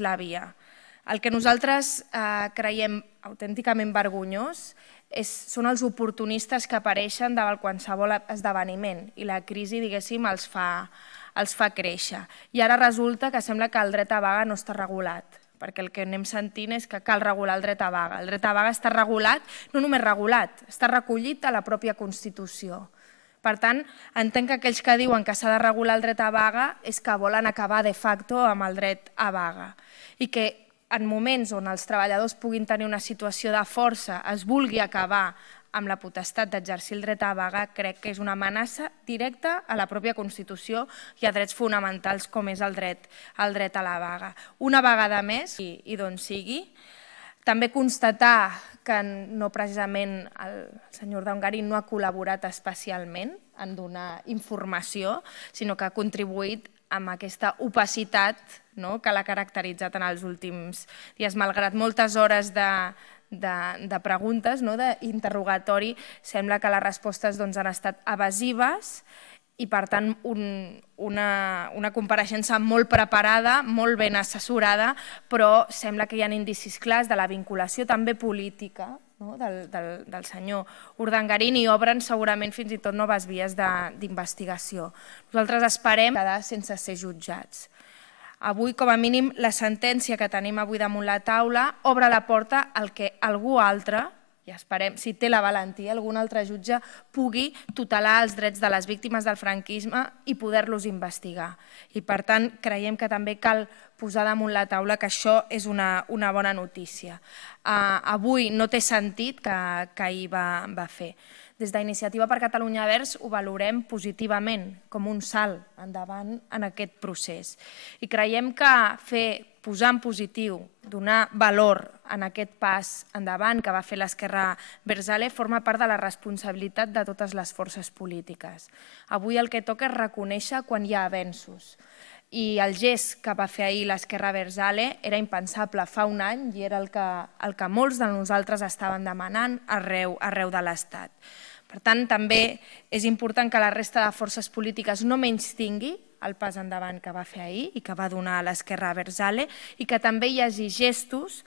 la via. El que nosaltres creiem autènticament vergonyós són els oportunistes que apareixen davant qualsevol esdeveniment i la crisi, diguéssim, els fa créixer. I ara resulta que sembla que el dret a vaga no està regulat, perquè el que anem sentint és que cal regular el dret a vaga. El dret a vaga està regulat, no només regulat, està recollit a la pròpia Constitució. Per tant, entenc que aquells que diuen que s'ha de regular el dret a vaga és que volen acabar de facto amb el dret a vaga i que en moments on els treballadors puguin tenir una situació de força es vulgui acabar amb la potestat d'exercir el dret a vaga, crec que és una amenaça directa a la pròpia Constitució i a drets fonamentals com és el dret a la vaga. Una vegada més, i d'on sigui, també constatar que no precisament el senyor Urdangarín no ha col·laborat especialment en donar informació, sinó que ha contribuït amb aquesta opacitat que l'ha caracteritzat en els últims dies. Malgrat moltes hores de preguntes, d'interrogatori, sembla que les respostes han estat evasives i, per tant, una compareixença molt preparada, molt ben assessorada, però sembla que hi ha indicis clars de la vinculació també política del senyor Urdangarín i obren segurament fins i tot noves vies d'investigació. Nosaltres esperem quedar sense ser jutjats. Avui, com a mínim, la sentència que tenim avui damunt la taula obre la porta al que algú altre, i esperem, si té la valentia, algun altre jutge pugui tutelar els drets de les víctimes del franquisme i poder-los investigar. I, per tant, creiem que també cal posar damunt la taula que això és una bona notícia. Avui no té sentit que ahir va fer. Des d'Iniciativa per Catalunya Verds ho valorem positivament, com un salt endavant en aquest procés. I creiem que posar en positiu, donar valor en aquest pas endavant que va fer l'esquerra Abertzale forma part de la responsabilitat de totes les forces polítiques. Avui el que toca és reconèixer quan hi ha avenços. I el gest que va fer ahir l'esquerra Abertzale era impensable fa un any i era el que molts de nosaltres estaven demanant arreu de l'Estat. Per tant, també és important que la resta de forces polítiques no menystingui el pas endavant que va fer ahir i que va donar l'esquerra Abertzale i que també hi hagi gestos